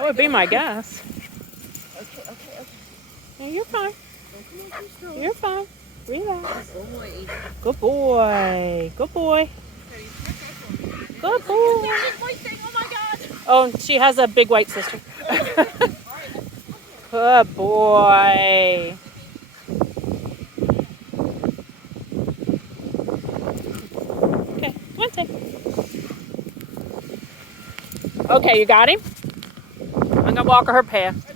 That would be my guess. Okay. Yeah, you're fine. Don't come on too strong. You're fine. Relax. Boy. Good boy. Good boy. Good boy. Oh my God. Oh, she has a big white sister. Good boy. Okay, come on, take. Okay, you got him? I'm gonna walk her path.